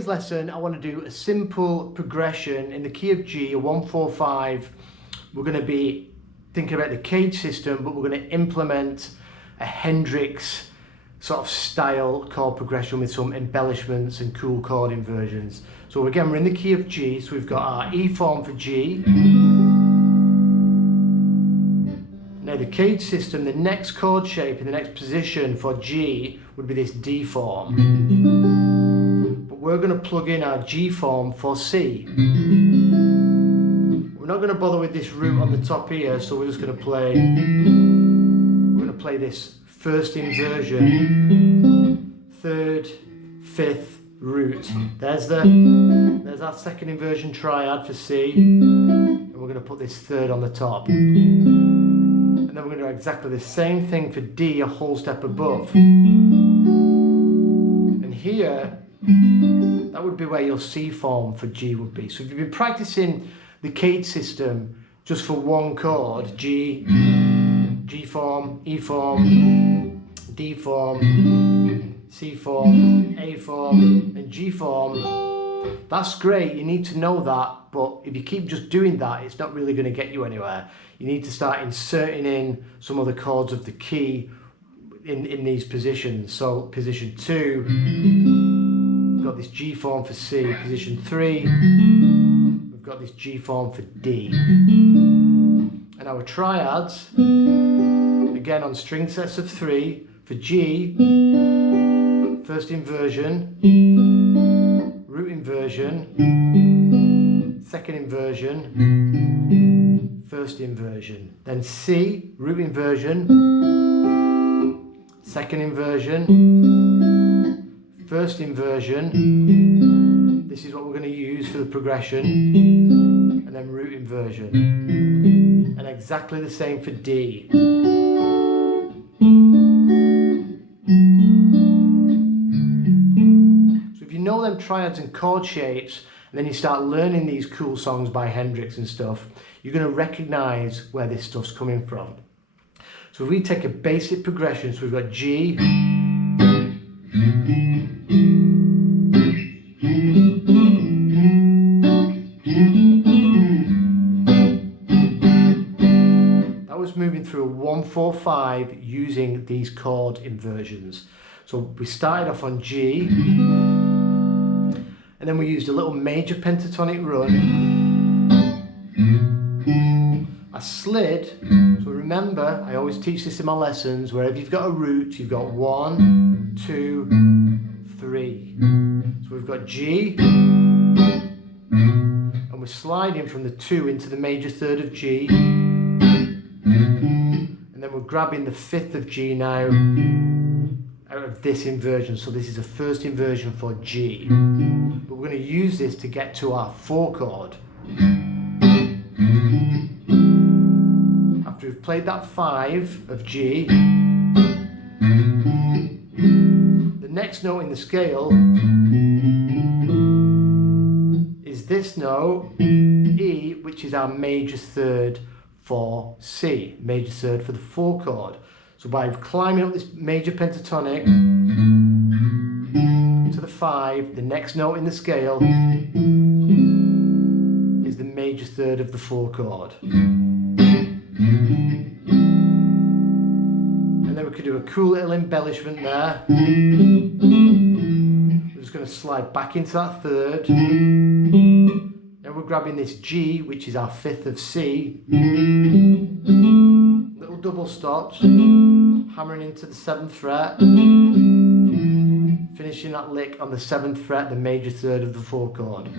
today's lesson, I want to do a simple progression in the key of G, a 1-4-5. We're going to be thinking about the CAGED system, but we're going to implement a Hendrix sort of style chord progression with some embellishments and cool chord inversions. So again, we're in the key of G, so we've got our E form for G. Now the CAGED system, the next chord shape in the next position for G would be this D form. But we're going to plug in our G form for C. We're not going to bother with this root on the top here, so we're just going to play, this first inversion, third, fifth root. There's our second inversion triad for C, and we're going to put this third on the top. And then we're going to do exactly the same thing for D, a whole step above. And here, that would be where your C form for G would be. So if you've been practicing the CAGED system just for one chord, G, G form, E form, D form, C form, A form, and G form, that's great, you need to know that, but if you keep just doing that, it's not really going to get you anywhere. You need to start inserting in some of the chords of the key in these positions. So position 2, we've got this G form for C. Position 3, we've got this G form for D. And our triads, again on string sets of 3, for G, first inversion, root inversion, second inversion, first inversion. Then C, root inversion, second inversion, first inversion. This is what we're going to use for the progression, and then root inversion. And exactly the same for D. So if you know them triads and chord shapes, and then you start learning these cool songs by Hendrix and stuff, you're going to recognize where this stuff's coming from. So if we take a basic progression, so we've got G, that was moving through a 1-4-5 using these chord inversions. So we started off on G, and then we used a little major pentatonic run. I slid, so remember, I always teach this in my lessons, wherever you've got a root, you've got 1, 2, 3. So we've got G, and we're sliding from the 2 into the major third of G, and then we're grabbing the 5th of G now out of this inversion. So this is a first inversion for G, but we're going to use this to get to our 4 chord. After we've played that 5 of G, the next note in the scale is this note, E, which is our major third for C, major third for the 4 chord. So by climbing up this major pentatonic to the 5, the next note in the scale is the major third of the 4 chord. And then we could do a cool little embellishment there. We're just going to slide back into that third. Now we're grabbing this G, which is our 5th of C. Little double stops, hammering into the 7th fret, finishing that lick on the 7th fret, the major third of the 4 chord.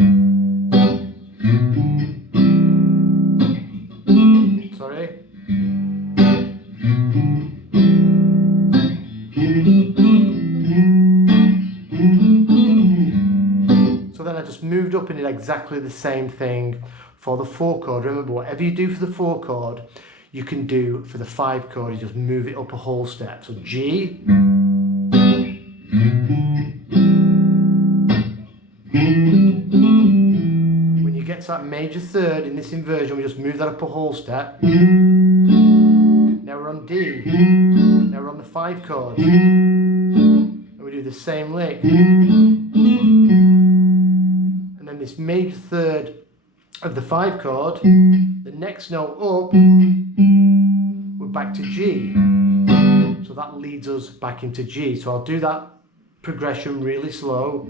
Sorry. So then I just moved up and did exactly the same thing for the 4 chord. Remember, whatever you do for the 4 chord, you can do for the 5 chord. You just move it up a whole step. So G, when you get to that major third in this inversion, we just move that up a whole step. Now we're on D. Now we're on the 5 chord, and we do the same lick. this major third of the 5 chord, the next note up, we're back to G. So that leads us back into G. So I'll do that progression really slow.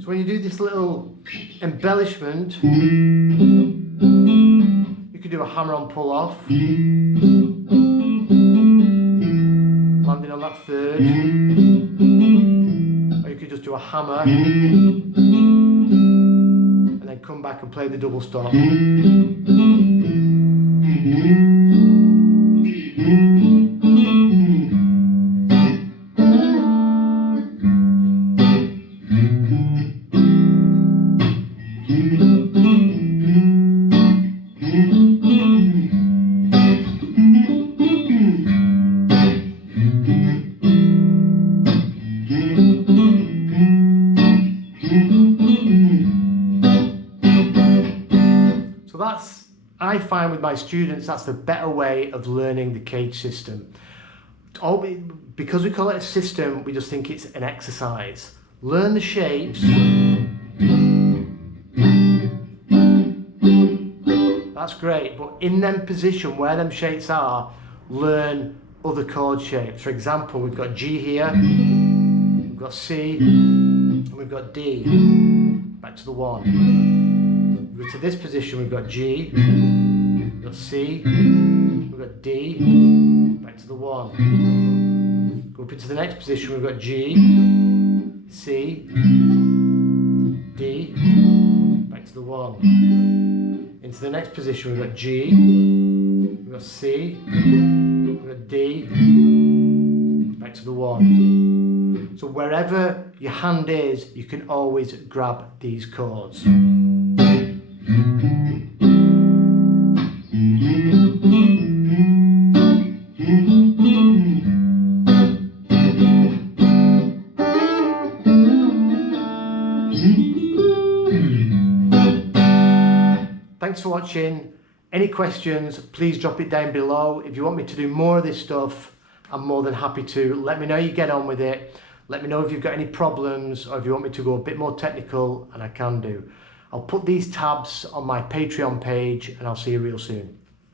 So when you do this little embellishment, you could do a hammer-on pull-off, landing on that third, or you could just do a hammer and then come back and play the double stop. So that's, I find with my students, that's the better way of learning the CAGED system. Because we call it a system, we just think it's an exercise. Learn the shapes. That's great, but in them position where them shapes are, learn other chord shapes. For example, we've got G here, we've got C, and we've got D. Back to the 1. We go to this position, we've got G, we've got C, we've got D, back to the 1. Go up into the next position, we've got G, C, D, back to the 1. Into the next position, we've got G, we've got C, we've got D, back to the 1. So wherever your hand is, you can always grab these chords. Thanks for watching. Any questions, please drop it down below. If you want me to do more of this stuff, I'm more than happy to. Let me know you get on with it. Let me know if you've got any problems or if you want me to go a bit more technical, and I can do. I'll put these tabs on my Patreon page and I'll see you real soon.